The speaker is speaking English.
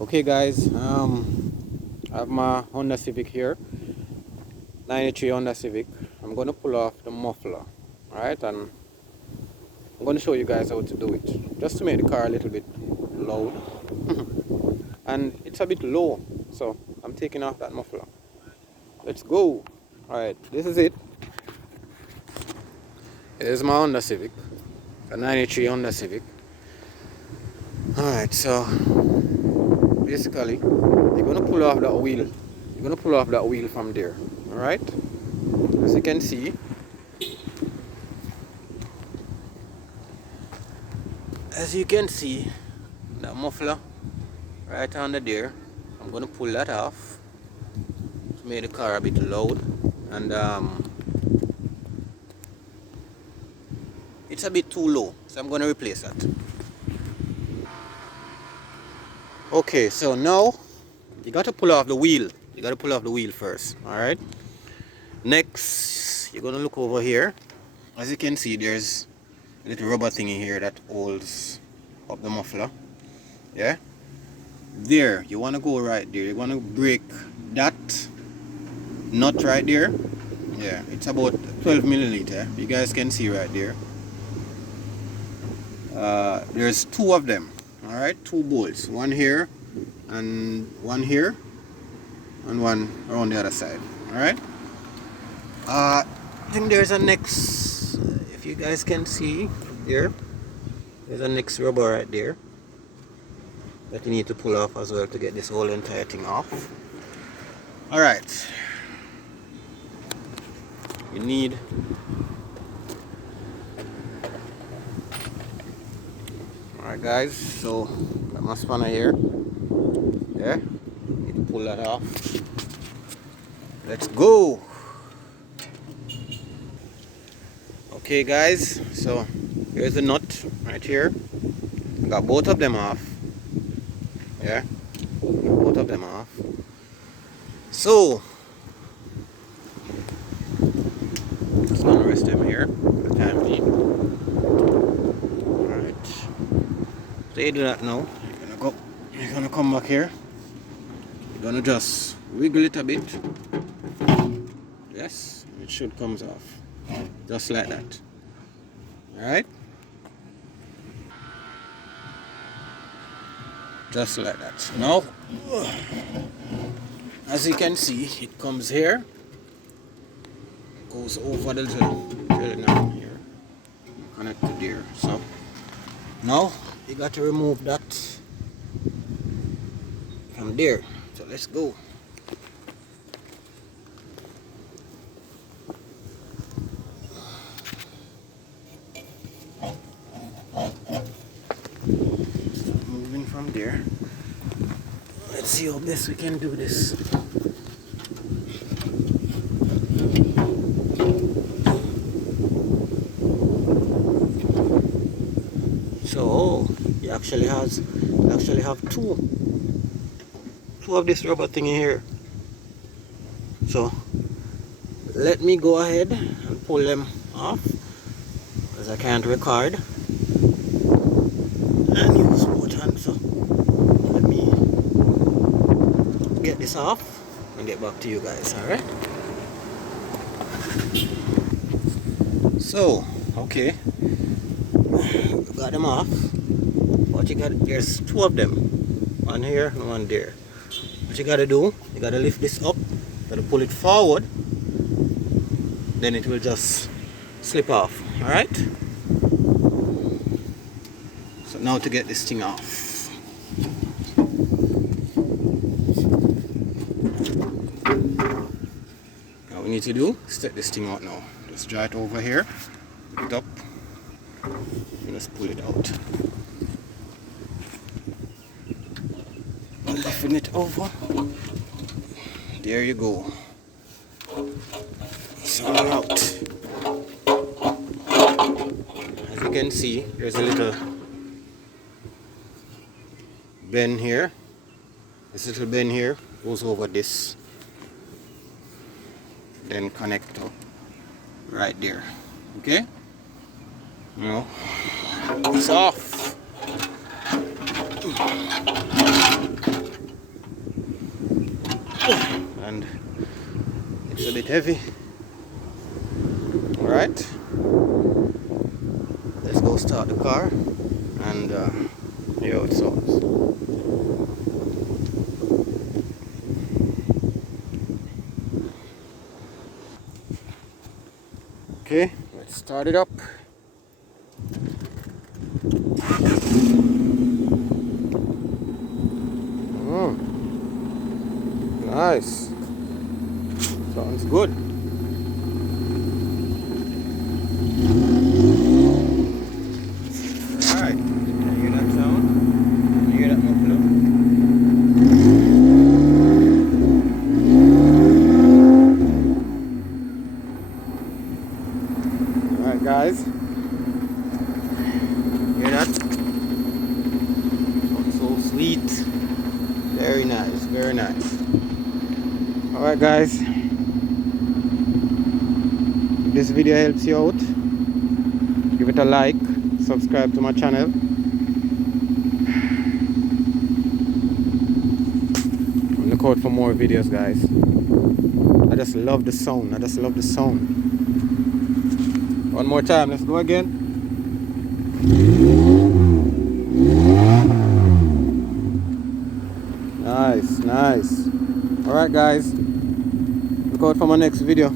Okay guys, I have my Honda Civic here, 93 Honda Civic. I'm going to pull off the muffler, alright, and I'm going to show you guys how to do it, just to make the car a little bit loud. And it's a bit low, so I'm taking off that muffler. Let's go. Alright, this is it. Here's my Honda Civic, a 93 Honda Civic. Alright, so basically you're gonna pull off that wheel. You're gonna pull off that wheel from there. Alright? As you can see, that muffler right under there. I'm gonna pull that off to make the car a bit loud, and it's a bit too low, so I'm gonna replace that. Okay, so now you got to pull off the wheel. You got to pull off the wheel first. All right. Next, you're gonna look over here. As you can see, there's a little rubber thingy here that holds up the muffler. Yeah. There, you wanna go right there. You wanna break that nut right there. Yeah, it's about 12 milliliter. You guys can see right there. There's two of them. All right, two bolts. One here, and one here, and one around the other side. All right. I think there's a next, if you guys can see there, there's a next rubber right there that you need to pull off as well to get this whole entire thing off. Alright, you need alright guys, so got my spanner here. Yeah, need to pull that off. Let's go. Okay guys, so here's the nut right here. Got both of them off. Yeah, got both of them off. So just gonna rest them here for the time being. Alright. So you do that now. You're gonna come back here. You're gonna just wiggle it a bit. Yes, it should come off. Just like that. Alright? Just like that. Now, as you can see, it comes here, goes over the little now here, connected there. So now you got to remove that from there. So let's go. Start moving from there. Let's see how best we can do this. So you actually have two of this rubber thing in here. So let me go ahead and pull them off, because I can't record and use both hands. So let me get this off and get back to you guys. All right. So okay, got them off. What you got? There's two of them, one here and one there. What you gotta do? You gotta lift this up. You gotta pull it forward. Then it will just slip off. All right. So now to get this thing off. Now we need to do is take this thing out now. Just draw it over here, pick it up, and just pull it out. Lifting it over. There you go. It's all out. As you can see, there's a little bend here. This little bend here goes over this, then connect up right there. Okay? Now it's off. and it's a bit heavy. All right, let's go start the car and hear how it sounds. Okay, let's start it up. Nice. Sounds good. Alright, can you hear that sound? Can you hear that muffler? Alright guys, hear that? Sounds so sweet. Very nice, very nice. Alright guys, if this video helps you out, give it a like, subscribe to my channel. And look out for more videos guys. I just love the sound, I just love the sound. One more time, let's go again. Nice, nice. Alright guys, look out for my next video.